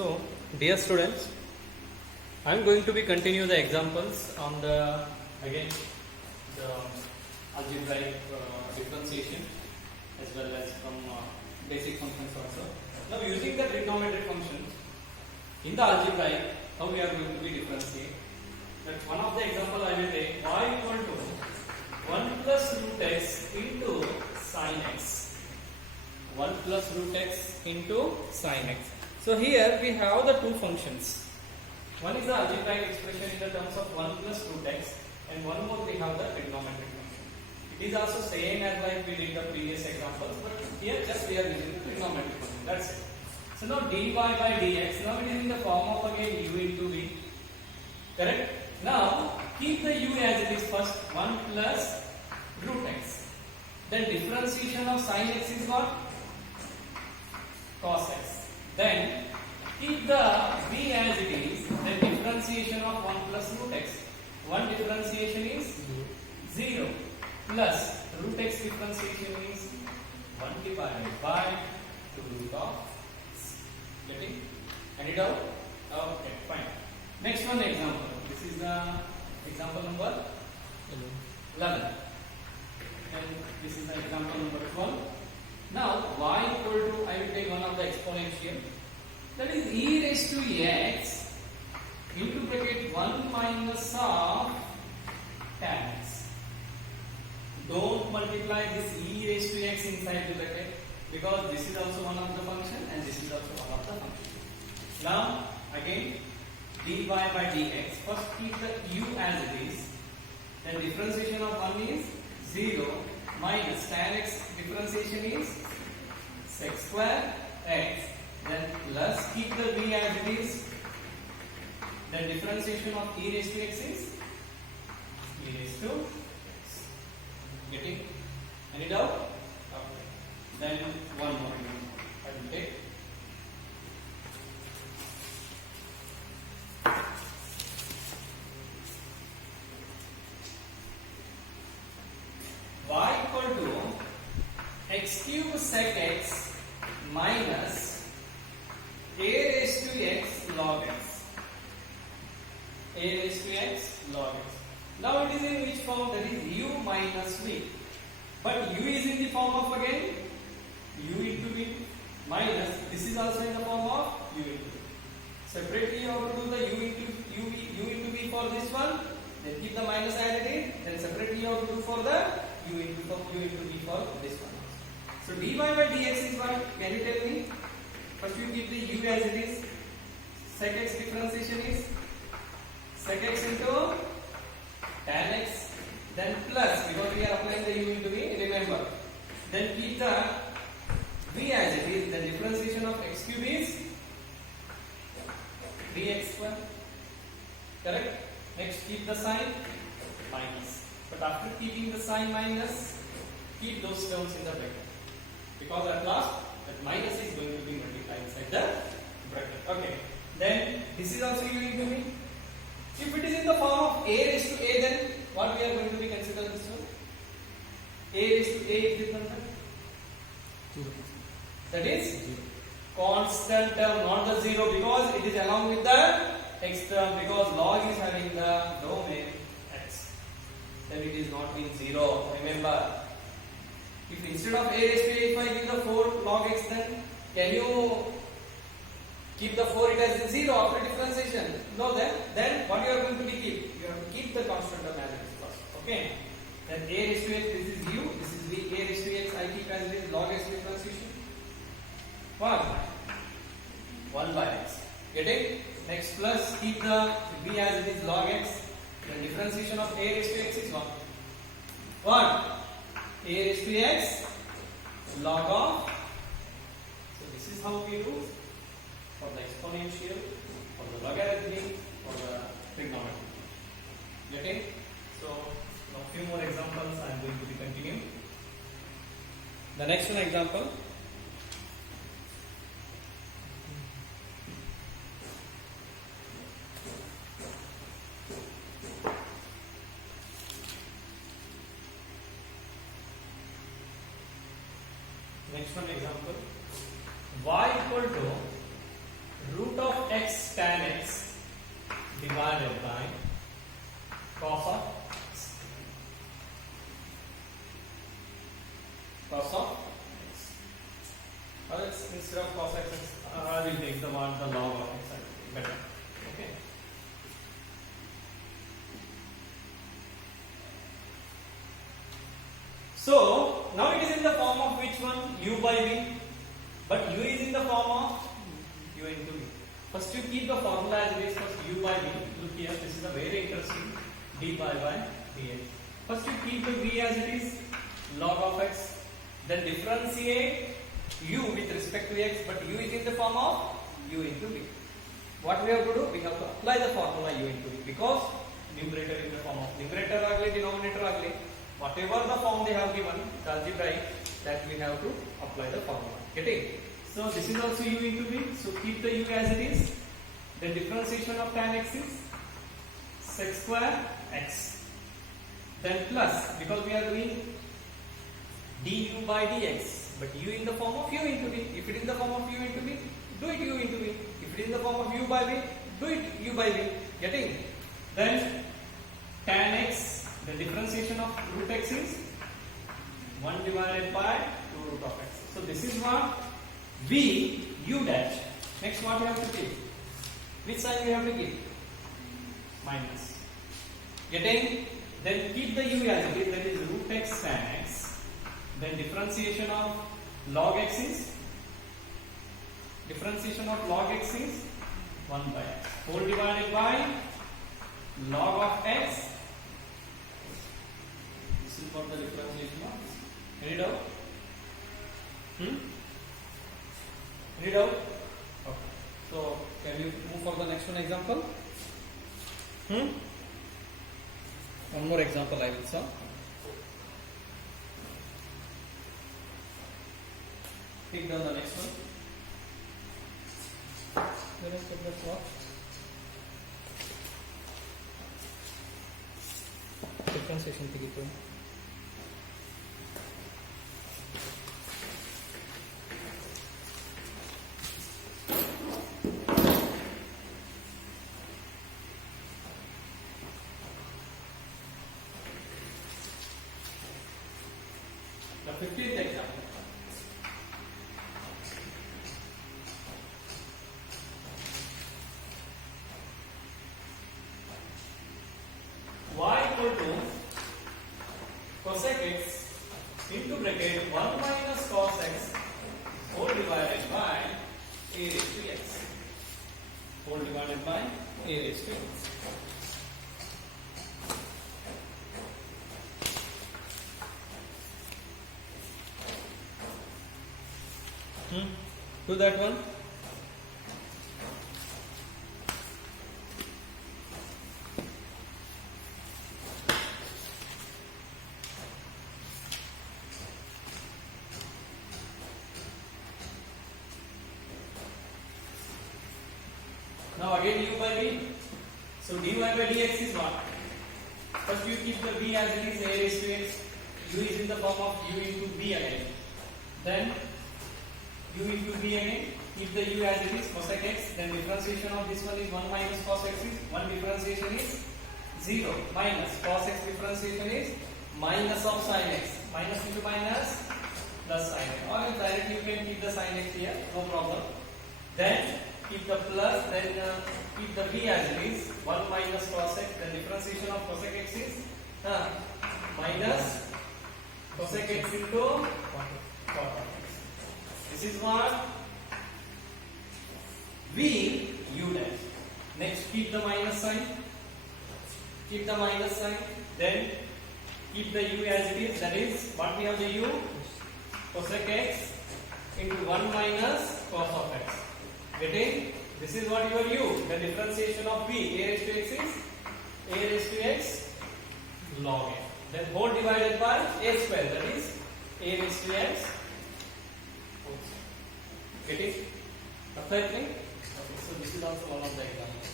So, dear students, I am going to be continue the examples on the again the algebraic differentiation as well as from basic functions also. Now, using the trigonometric functions in the algebraic, how we are going to be differentiate? That one of the example I will take y equal to 1 plus root x into sin x. 1 plus root x into sin x. So here we have the two functions. One is the algebraic expression in the terms of 1 plus root x, and one more we have the trigonometric function. It is also same as like we did the previous examples, but here just we are using the trigonometric function. That's it. So now dy by dx, now it is in the form of again u into v. Correct? Now keep the u as it is first, 1 plus root x. Then differentiation of sin x is what? Cos x. Then keep the v as it is, then differentiation of 1 plus root x. 1 differentiation is 0 plus root x differentiation is 1 divided by 2 root of. Getting? And it out? Okay, fine. Next one example. This is the example number 11. And this is the example number 12. Now y equal to, I will take one of the exponential, that is e raised to x into bracket 1 minus of tan x. Don't multiply this e raised to x inside the bracket, because this is also one of the function and this is also one of the function. Now again dy by dx, first keep the u as it is, then differentiation of 1 is 0 minus tan x differentiation is sec square x, then plus keep the v as it is, then differentiation of e raised to x is e raised to x. Getting any doubt? Okay. Then one more I will take. Y equal to x cube sec x minus a raised to x log x. A raised to x log x. Now it is in which form? That is u minus v. But u is in the form of again u into v minus, this is also in the form of u into v. Separately you have to do the u into v for this one, then keep the minus as it is, then separately you have to do for the u into v for this one. So dy by dx is what? Can you tell me? First you keep the u as it is. Sec x differentiation is sec x into tan x. Then plus, because we are applying the u into v, remember. Then keep the v as it is. Then differentiation of x cube is 3x square. Correct? Next keep the sign minus. But after keeping the sign minus, keep those terms in the bracket, because at last that minus is going to be multiplied inside the bracket. Okay. Then this is also u into v. If it is in the form of a raised to a, then what we are going to be considering this one? A raised to a is different. That is constant term, not the 0, because it is along with the x term, because log is having the domain x. Then it is not in 0. Remember, if instead of a raised to a, if I give the 4 log x, then can you keep the 4 it as 0 after differentiation? No, then what you are going to be keep? You have to keep the constant term as it is first. Okay. Then a raised to x, this is u, this is v. A raised to x, I keep as it is log x differentiation. 1 by x. Get it? Next plus keep the v as it is log x. The differentiation of a raised to x is 1. 1. A raised to x log of. So this is how we do for the exponential, for the logarithmic, for the trigonometry. Get it? So now few more examples I am going to be continuing. The next one example. Next one example. Y equal to root of x tan x divided by cos of x. Cos of x. Instead of cos x, I will take the log of x. Better. Okay. So now it is in the form of which one? U by v. But u is in the form of u into v. First you keep the formula as it is. First u by v. Look here, this is a very interesting dy by dx. First you keep the v as it is, log of x. Then differentiate u with respect to x, but u is in the form of u into v. What we have to do? We have to apply the formula u into v, because numerator in the form of numerator agli, denominator agli, whatever the form they have given, the algebraic, that we have to apply the formula. Getting? So this is also u into v. So keep the u as it is. Then differentiation of tan x is sec square x. Then plus, because we are doing du by dx, but u in the form of u into v. If it is in the form of u into v, do it u into v. If it is in the form of u by v, do it u by v. Getting? Then tan x, the differentiation of root x is 1 divided by 2 root of x. So this is what v u dash. Next what we have to give? Which sign we have to give? Minus. Getting? Then keep the u as it is, that is root x tan x. Then differentiation of log x is 1 by x. Whole divided by log of x. This is for the differentiation of. Any doubt? Any doubt? Okay. So can we move for the next one example? One more example I will solve. Take down the next one. Let us take the plot. Differentiation ತೆಗಿತು. The 15th example. Y equal to cosec x into bracket 1 minus cos x whole divided by a raised to x. Whole divided by a raised to x. Do that one. Now again u by v. So dy by dx is what? First you keep the v as it is, a raised to x. U is in the form of u into v again. Then u into v again. Keep the u as it is, cosec x. Then differentiation of this one is 1 minus cos x is 1 differentiation is 0 minus cos x differentiation is minus of sin x. Minus into minus plus sin x. Or directly you can keep the sin x here, no problem. Then keep the plus, then keep the v as it is, 1 minus cos x, then differentiation of cosec x is minus cosec x into cot x. This is what v u dash. Next keep the minus sign, keep the minus sign, then keep the u as it is, that is what we have the u, cosec x into 1 minus cos of x. Getting? This is what your u. The differentiation of v, a raised to x is a raised to x log x. Then whole divided by a square, that is a raised to x. Getting? Perfectly? Okay, so this is also one of the examples.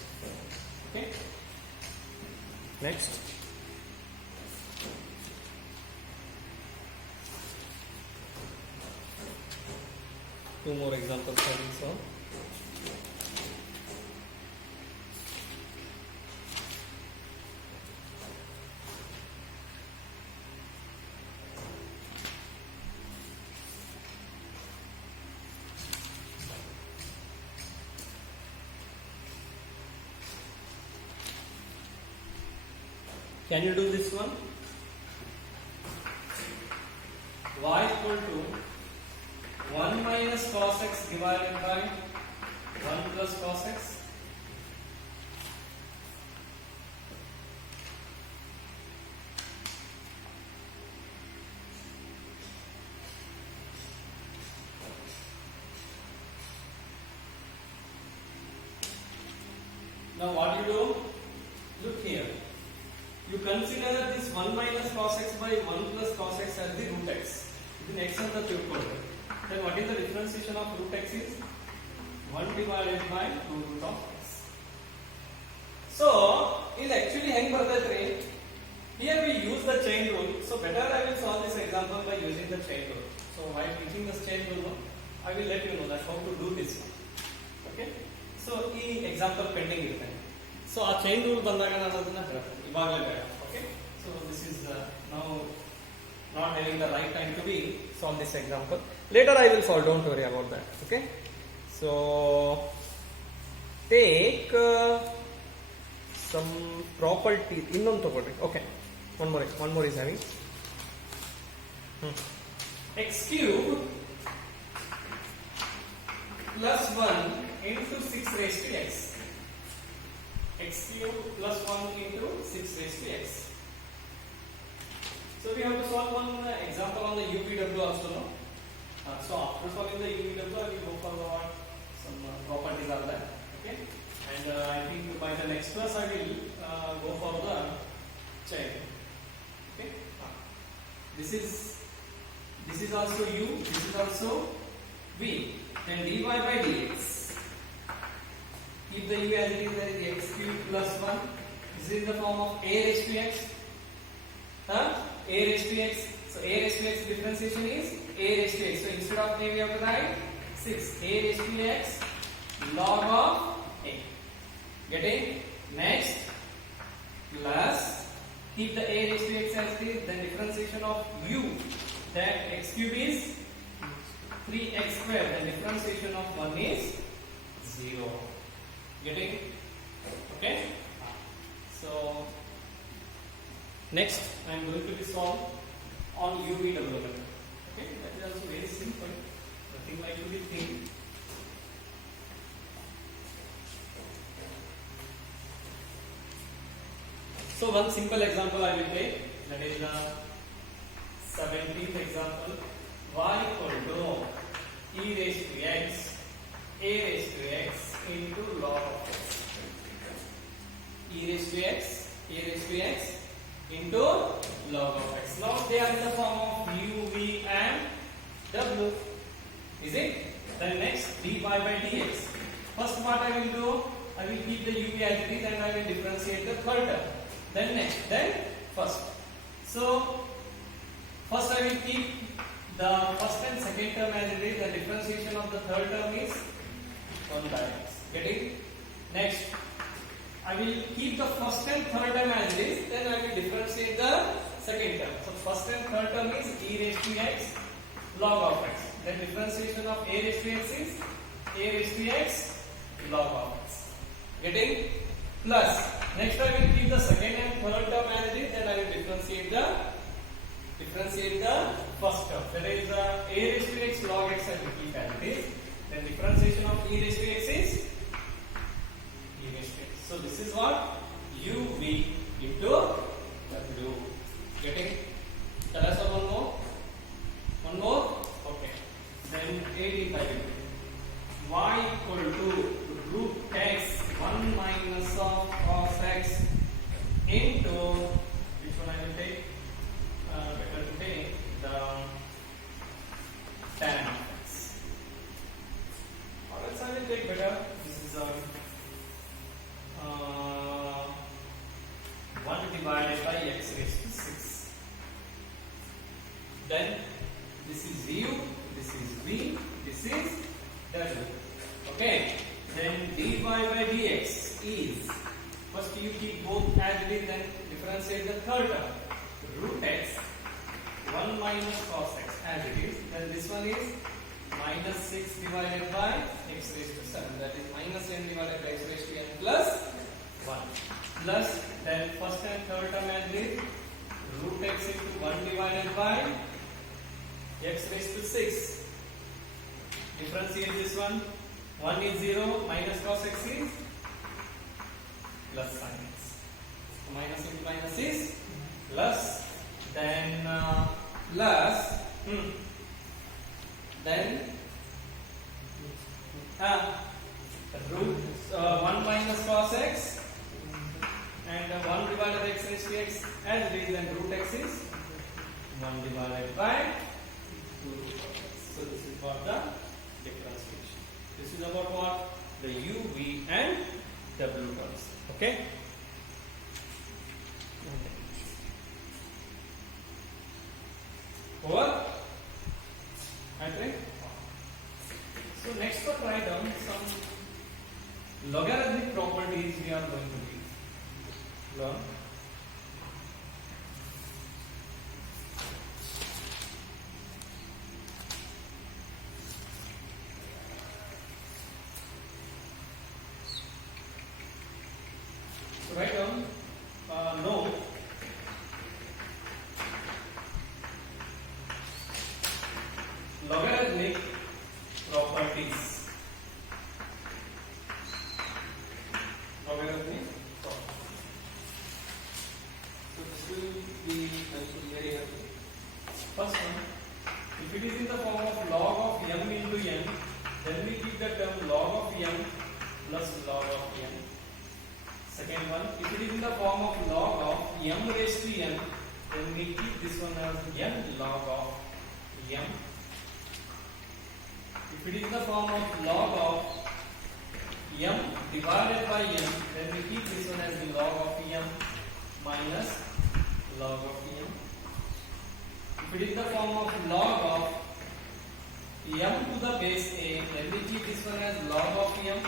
Okay? Next. Two more examples for this one. Can you do this one? Y equal to 1 minus cos x divided by 1 plus cos x. Now what you do? Look here. You consider this 1 minus cos x by 1 plus cos x as the root x. Then x ಅಂತ ತಿಳ್ಕೊಳ್ಳಿ. Then what is the differentiation of root x is 1 divided by 2 root of x. So ಇದು actually ಹೆಂಗ್ ಬರ್ತೈತ್ರಿ? Here we use the chain rule. So better I will solve this example by using the chain rule. So while teaching this chain rule, I will let you know that how to do this one. Okay? So ಈ example pending ಇರುತ್ತೆ. So ಆ chain rule ಬಂದಾಗ ನಾನು ಅದನ್ನ ಹೇಳ್ತೀನಿ. ಇವಾಗಲೇ ಬೇಡ. Okay? So this is now not having the right time to be solve this example. Later I will solve. Don't worry about that. Okay? So take some property. ಇನ್ನೊಂದು ತಗೊಳ್ರಿ. Okay. One more is having x cube plus 1 into 6 raised to x. X cube plus 1 into 6 raised to x. So we have to solve one example on the UVW also. No? So after solving the UVW, I will go for some properties are there. Okay, and I think by the next class I will go for the chain. Okay, this is also u, this is also v. Then dy by dx. Keep the u as it is, there is x cube plus 1. This is in the form of a raised to x. A raised to x. So a raised to x differentiation is a raised to x. So instead of a we have to write 6 a raised to x log of a. Getting? Next plus keep the a raised to x as it is. Then differentiation of u, that x cube is 3x squared. The differentiation of 1 is 0. Getting? Okay? So next I am going to be solved on UVW. Okay? That is also very simple. Nothing like to be think. So one simple example I will take. That is the 17th example. Y equal to e raised to x, a raised to x into log of x. E raised to x, a raised to x into log of x. Now they are in the form of u, v and w. Is it? Then next dy by dx. First what I will do, I will keep the u, v as it is and I will differentiate the third term. Then next, then first. So first I will keep the first and second term as it is. The differentiation of the third term is 1 by x. Getting? Next, I will keep the first and third term as it is. Then I will differentiate the second term. So first and third term is e raised to x log of x. Then differentiation of a raised to x is a raised to x log of x. Getting? Plus, next I will keep the second and third term as it is. Then I will differentiate the first term. That is a raised to x log x I will keep as it is. Then differentiation of e raised to x is e raised to x. So this is what uv into w. Getting? Tell us one more. One more. Okay. Then 85. Y equal to root x 1 minus of cos x into which one I will take? Better to take the tan of x. Or else I will take better. This is 1 divided by x raised to 6. Then this is u, this is v, this is w. Okay. Then dy by dx is, first you keep both as it is, then differentiate the third term. Root x 1 minus cos x as it is. Then this one is minus 6 divided by x raised to 7. That is minus n divided by x raised to n plus 1 plus then first and third term as is root x into 1 divided by x raised to 6. Differentiate this one. 1 is 0, minus cos x is plus sin x. Minus into minus is plus, then plus, then root 1 minus cos x and 1 divided by x raised to x as it is, then root x is 1 divided by 2 root x. So this is for the differentiation. This is about what? The u, v and w terms. Okay? Over? I think. So next one, write down some logarithmic properties we are going to learn. So write down no logarithmic properties. Logarithmic properties. So this will be very helpful. First one, if it is in the form of log of m into n, then we keep the term log of m plus log of n. Second one, if it is in the form of log of m raised to n, then we keep this one as n log of m. If it is in the form of log of m divided by n, then we keep this one as the log of m minus log of m. If it is in the form of log of m to the base a, then we keep this one as log of m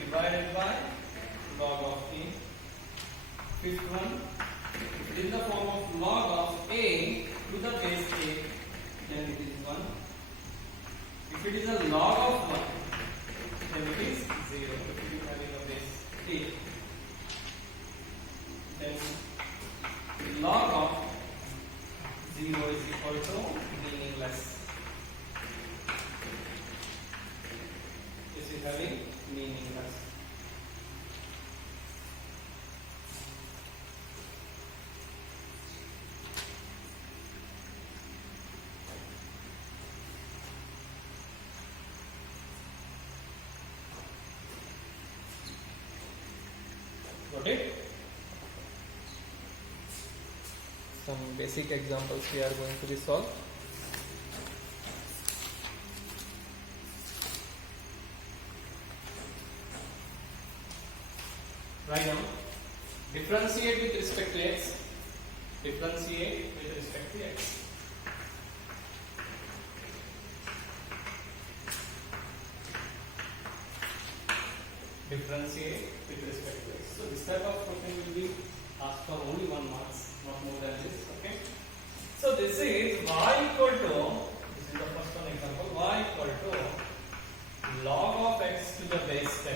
divided by log of a. Fifth one, if it is in the form of log of a to the base a, then it is 1. If it is a log of 1, then it is 0. If it is having a base a, then log of 0 is equal to meaningless. This is having meaningless. Got it? Some basic examples we are going to be solved. Write down. Differentiate with respect to x. Differentiate with respect to x. Differentiate with respect to x. So this type of question will be asked for only 1 marks, not more than this. Okay. So this is y equal to. This is the first one example. Y equal to log of x to the base 10.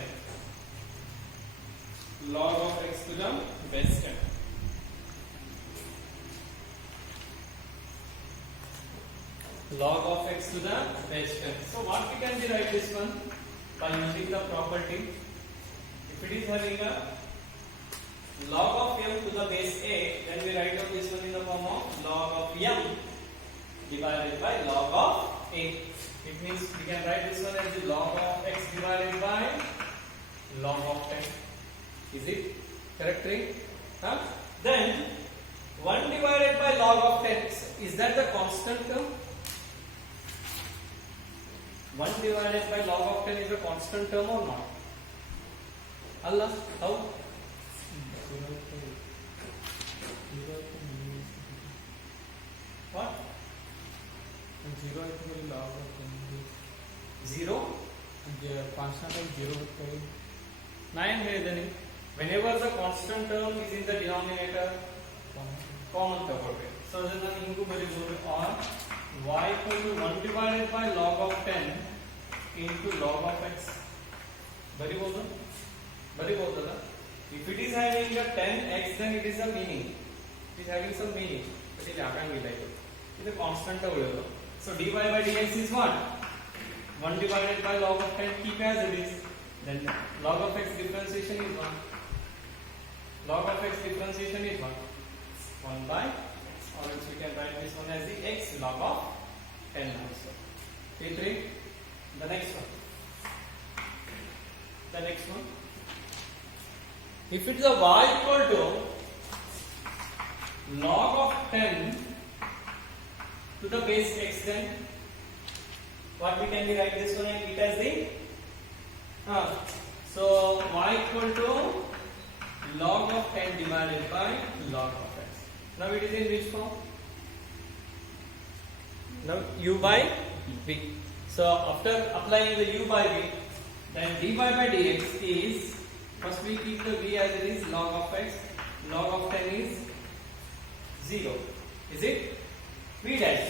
Log of x to the base 10. Log of x to the base 10. So what we can derive this one by using the property. If it is having a log of m to the base a, then we write down this one in the form of log of m divided by log of a. It means we can write this one as the log of x divided by log of 10. Is it correct? Huh? Then 1 divided by log of 10, is that the constant term? 1 divided by log of 10 is a constant term or not? Allah, how? What? 0 is log of 0? constant of 0 is 9 whenever the constant term is in the denominator, common ತಗೊಳ್ಬೇಕು. So then ನಾನು ಹಿಂಗೂ ಬರೀಬಹುದು or y equal to 1 divided by log of 10 into log of x. ಬರೀಬಹುದಲ್ಲ? If it is having a 10x, then it is a meaning. It is having some meaning. But it is a constant. So dy by dx is what? 1 divided by log of 10, keep as it is. Then log of x differentiation is 1. Log of x differentiation is 1. 1 by, or else we can write this one as the x log of 10 also. P3. The next one. The next one. If it is a y equal to log of 10 to the base x, then what we can be write this one? It as the so y equal to log of 10 divided by log of x. Now it is in which form? Now u by v. So after applying the u by v, then dy by dx is, first we keep the v as it is, log of x. Log of 10 is 0. Is it? V dash.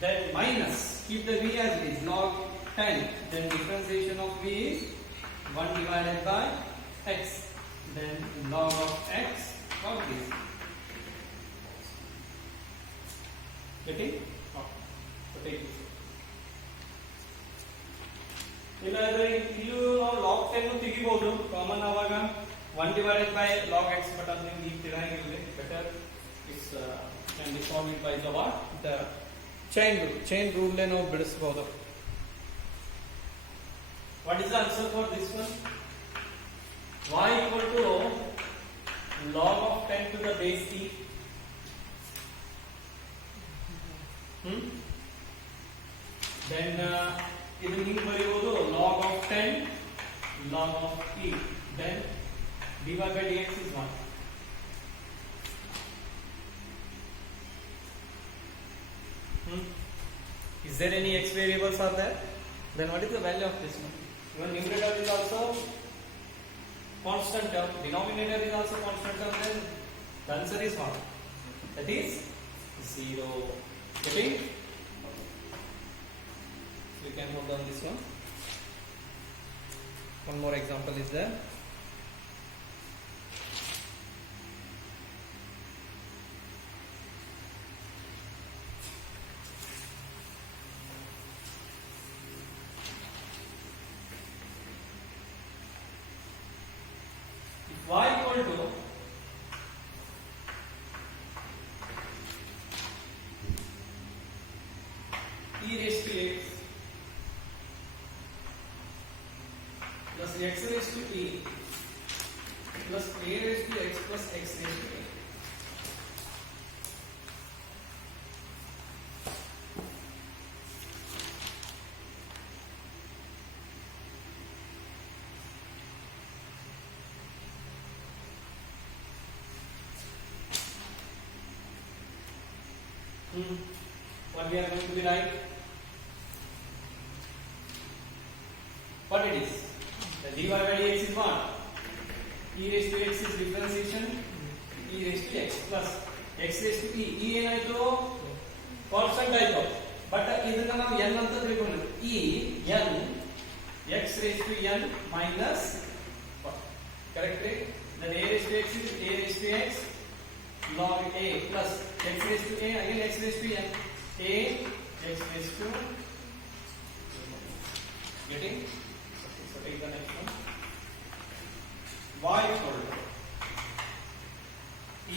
Then minus, keep the v as it is, log 10. Then differentiation of v is 1 divided by x. Then log of x of this. Getting? Oh. So take this. Illu log 10 nu ತೆಗಿಬಹುದು common ಆವಾಗ 1 divided by log x, but ಅದನ್ನ ಈಗ ತಿಳಂಗಿಲ್ಲ. Better is can be solved by the what? The chain rule le ನಾವು ಬಿಡಿಸಬಹುದು. What is the answer for this one? Y equal to log of 10 to the base e. Then ಇದು ಹಿಂಗೆ ಬರೆಯುವುದು log of 10 log of e. Then dy by dx is 1. Is there any x variables are there? Then what is the value of this one? Even numerator is also constant term, denominator is also constant term, then the answer is what? That is 0. Getting? So we can hold on this one. One more example is there. Y equal to e raised to x plus x raised to e plus a raised to x plus x raised to a. What we are going to be write? What it is? The dy by dx is what? E raised to x is differentiation e raised to x plus x raised to e. E ಏನಾಯ್ತು? Constant ಆಯ್ತು. But ಇದನ್ನ ನಾವು n ಅಂತ ತಿಳ್ಕೊಂಡಿದ್ವಿ. e n x raised to n minus correct right? Then a raised to x is a raised to x log a plus x raised to a again x raised to n. A x raised to getting. So take the next one. Y equal to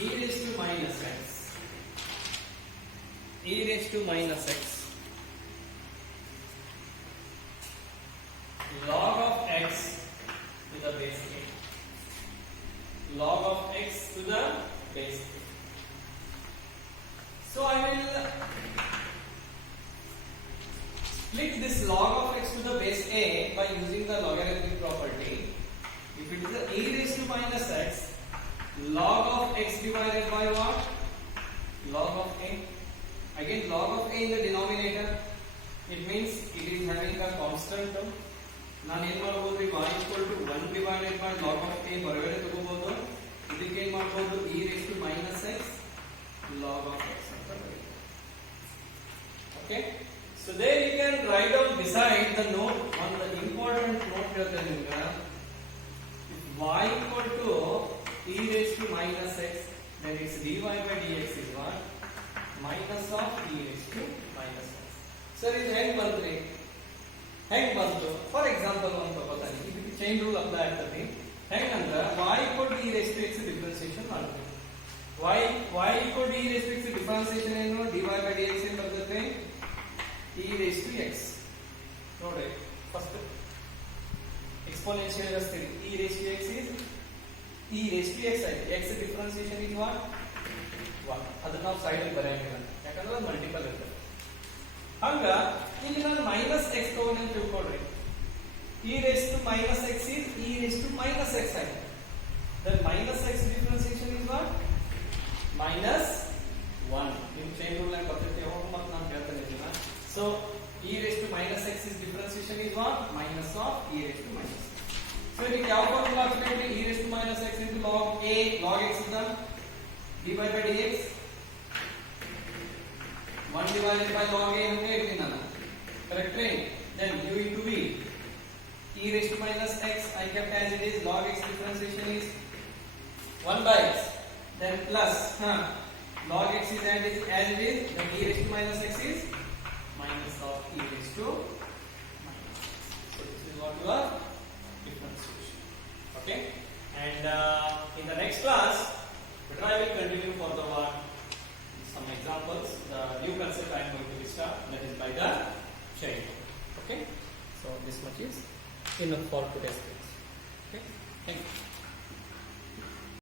e raised to minus x. E raised to minus x log of x to the base a. Log of x to the base a. So I will split this log of x to the base a by using the logarithmic property. If it is a e raised to minus x, log of x divided by what? Log of a. Again log of a in the denominator. It means it is having a constant term. ನಾನು ಏನು ಮಾಡಬಹುದು? y equal to 1 divided by log of a ಹೊರಗಡೆ ತಗೋಬಹುದು. ಇದಕ್ಕೆ ಏನು ಮಾಡಬಹುದು? e raised to minus x log of x. Okay, so there you can write down beside the note, on the important note here. If y equal to e raised to minus x, then its dy by dx is what? Minus of e raised to minus x. Sir, ಇದು ಹೆಂಗ್ ಬಂತ್ರಿ? ಹೆಂಗ್ ಬಂತು? For example ಒಂದು ತಗೋತಾನೆ. ಇದಕ್ಕೆ chain rule apply ಆಗ್ತದೆ. ಹೆಂಗಂದ್ರ y equal to e raised to x differentiation ಮಾಡ್ತೀವಿ. y equal to e raised to x differentiation ಏನು? dy by dx ಏನು ಬರ್ತದೆ? e raised to x. ನೋಡ್ರಿ, first exponential rasthiri. E raised to x is e raised to x ಆಗಿದೆ. x differentiation is what? 1. ಅದನ್ನ ನಾವು side ಅಲ್ಲಿ ಬರೆಯಂಗಿಲ್ಲ, ಯಾಕಂದ್ರೆ multiple ಇರ್ತದೆ. ಹಂಗ ಇಲ್ಲಿ ನಾನು ಮೈನಸ್ x ತಗೊಂಡೆ ಅಂತ ತಿಳ್ಕೊಳ್ರಿ. e raised to minus x is e raised to minus x ಆಗಿದೆ. then minus x differentiation is what? minus 1. ನಿಮ್ ಚೈನ್ ರೂಲ್ ಅಲ್ಲಿ ಬರ್ತೈತಿ, ಯಾವಾಗ ಮತ್ತೆ ನಾನು ಹೇಳ್ತಾನೆ ಇದನ್ನ. so e raised to minus x is differentiation is what? minus of e raised to minus. So ಇದಕ್ಕೆ ಯಾವ ಫಾರ್ಮುಲಾ ಹಾಕಬೇಕು? e raised to minus x into log a, log x is the dy by dx 1 divided by log a ಹಂಗೆ ಇರ್ತೀನಿ ನಾನು, correct right? then u into v, e raised to minus x I kept as it is, log x differentiation is 1 by x, then plus log x is as it is, then e raised to minus x is minus of e raised to minus x. So this is what you are differentiation. Okay, and in the next class I will continue for the one some examples. The new concept I am going to start, that is by the chain. Okay, So this much is enough for today's class. okay, thank you.